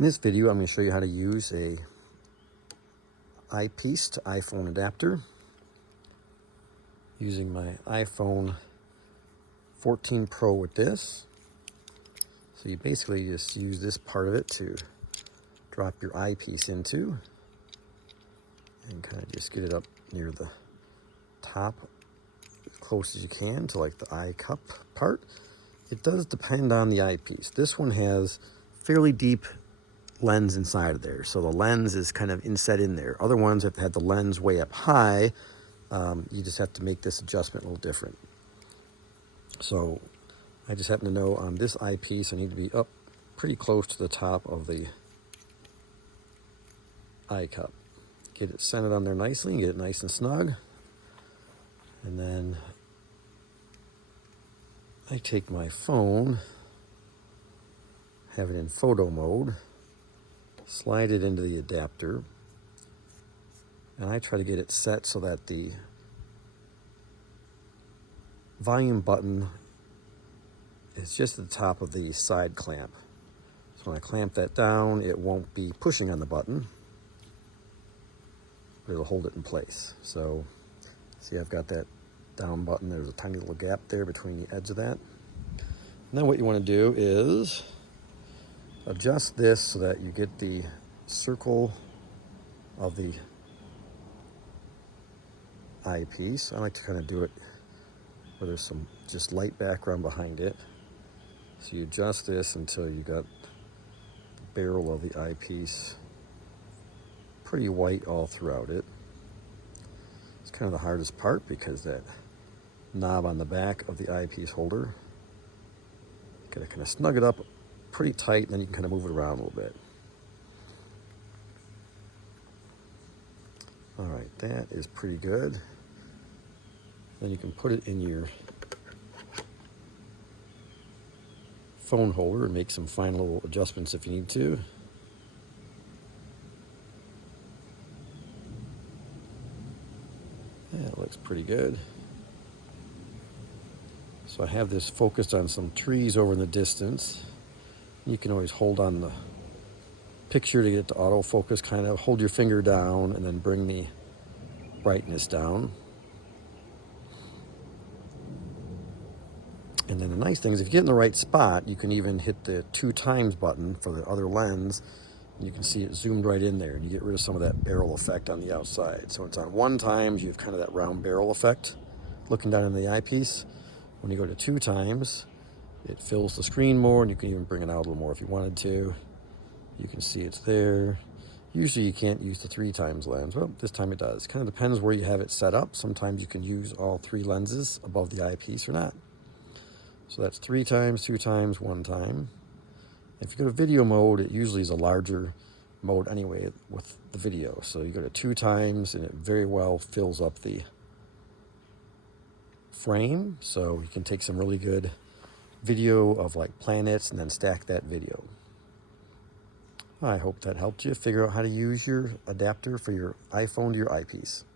In this video, I'm going to show you how to use a eyepiece to iPhone adapter using my iPhone 14 Pro with this. So you basically just use this part of it to drop your eyepiece into and kind of just get it up near the top as close as you can to like the eye cup part. It does depend on the eyepiece. This one has fairly deep lens inside of there, so the lens is kind of inset in there. Other ones have had the lens way up high. You just have to make this adjustment a little different. So I just happen to know on this eyepiece I need to be up pretty close to the top of the eye cup. Get it centered on there nicely and get it nice and snug. And then I take my phone, have it in photo mode, slide it into the adapter, and I try to get it set so that the volume button is just at the top of the side clamp. So when I clamp that down, it won't be pushing on the button, but it'll hold it in place. So see, I've got that down button. There's a tiny little gap there between the edge of that. And then what you want to do is adjust this so that you get the circle of the eyepiece. I like to kind of do it where there's some just light background behind it. So you adjust this until you got the barrel of the eyepiece pretty white all throughout it. It's kind of the hardest part because that knob on the back of the eyepiece holder, you gotta kind of snug it up pretty tight, and then you can kind of move it around a little bit. All right, that is pretty good. Then you can put it in your phone holder and make some final little adjustments if you need to. Yeah, it looks pretty good. So I have this focused on some trees over in the distance. You can always hold on the picture to get it to autofocus, kind of hold your finger down and then bring the brightness down. And then the nice thing is if you get in the right spot, you can even hit the 2x button for the other lens, and you can see it zoomed right in there, and you get rid of some of that barrel effect on the outside. So it's on 1x, you have kind of that round barrel effect looking down in the eyepiece. When you go to 2x, it fills the screen more, and you can even bring it out a little more if you wanted to. You can see it's there. Usually you can't use the 3x lens. Well, this time it does. Kind of depends where you have it set up. Sometimes you can use all 3 lenses above the eyepiece or not. So that's 3x, 2x, 1x. If you go to video mode, it usually is a larger mode anyway with the video. So you go to 2x and it very well fills up the frame. So you can take some really good video of like planets and then stack that video. I hope that helped you figure out how to use your adapter for your iPhone to your eyepiece.